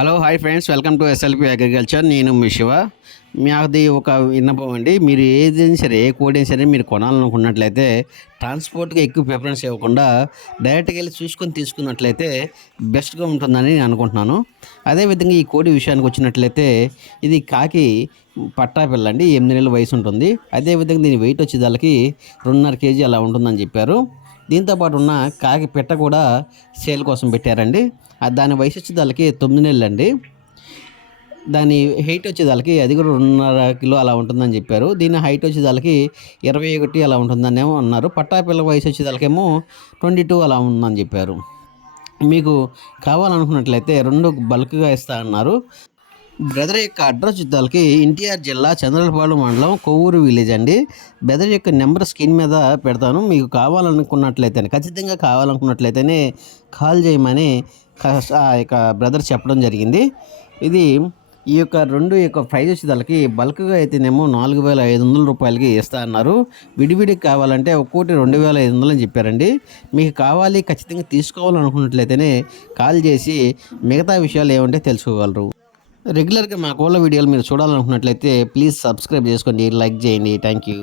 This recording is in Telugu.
Hello hi friends, welcome to SLP agriculture. నేను మీ శివ. మాది ఒక విన్నపం అండి. మీరు ఏదైనా సరే, ఏ కోడి అయినా సరే మీరు కొనాలనుకున్నట్లయితే ట్రాన్స్పోర్ట్కి ఎక్కువ ప్రిఫరెన్స్ ఇవ్వకుండా డైరెక్ట్గా వెళ్ళి చూసుకొని తీసుకున్నట్లయితే బెస్ట్గా ఉంటుందని నేను అనుకుంటున్నాను. అదేవిధంగా ఈ కోడి విషయానికి వచ్చినట్లయితే ఇది కాకి పట్టా పిల్ల అండి, 8 నెలల వయసు ఉంటుంది. అదేవిధంగా దీని వెయిట్ వచ్చేదానికి 2.5 కేజీ అలా ఉంటుందని చెప్పారు. దీంతోపాటు ఉన్న కాకి పెట్ట కూడా సేల్ కోసం పెట్టారండి. దాని వయసు వచ్చేదానికి 9 నెలలండి. దాని హైట్ వచ్చేదానికి అది కూడా 2.5 కిలో అలా ఉంటుందని చెప్పారు. దీని హైట్ వచ్చేదానికి 21 అలా ఉంటుందనేమో అన్నారు. పట్టాపిల్ల వయసు వచ్చేదానికేమో 22 అలా ఉందని చెప్పారు. మీకు కావాలనుకున్నట్లయితే 2 బల్క్గా ఇస్తా అన్నారు. బ్రదర్ యొక్క అడ్రస్ యుద్ధాలకి ఎన్టీఆర్ జిల్లా చంద్రలపాడు మండలం కొవ్వూరు విలేజ్ అండి. బ్రదర్ యొక్క నెంబర్ స్క్రీన్ మీద పెడతాను. మీకు కావాలనుకున్నట్లయితే, ఖచ్చితంగా కావాలనుకున్నట్లయితేనే కాల్ చేయమని ఆ యొక్క బ్రదర్ చెప్పడం జరిగింది. ఇది ఈ యొక్క 2 యొక్క ప్రైజ్ వచ్చేదానికి బల్క్గా అయితేనేమో 4,500 రూపాయలకి ఇస్తా అన్నారు. విడివిడికి కావాలంటే ఒక్కోటి 2,500 అని చెప్పారండి. మీకు కావాలి, ఖచ్చితంగా తీసుకోవాలనుకున్నట్లయితేనే కాల్ చేసి మిగతా విషయాలు ఏమంటే తెలుసుకోగలరు. రెగ్యులర్గా మా కోళ్ళ వీడియోలు మీరు చూడాలనుకున్నట్లయితే ప్లీజ్ సబ్స్క్రైబ్ చేసుకోండి, లైక్ చేయండి. Thank you.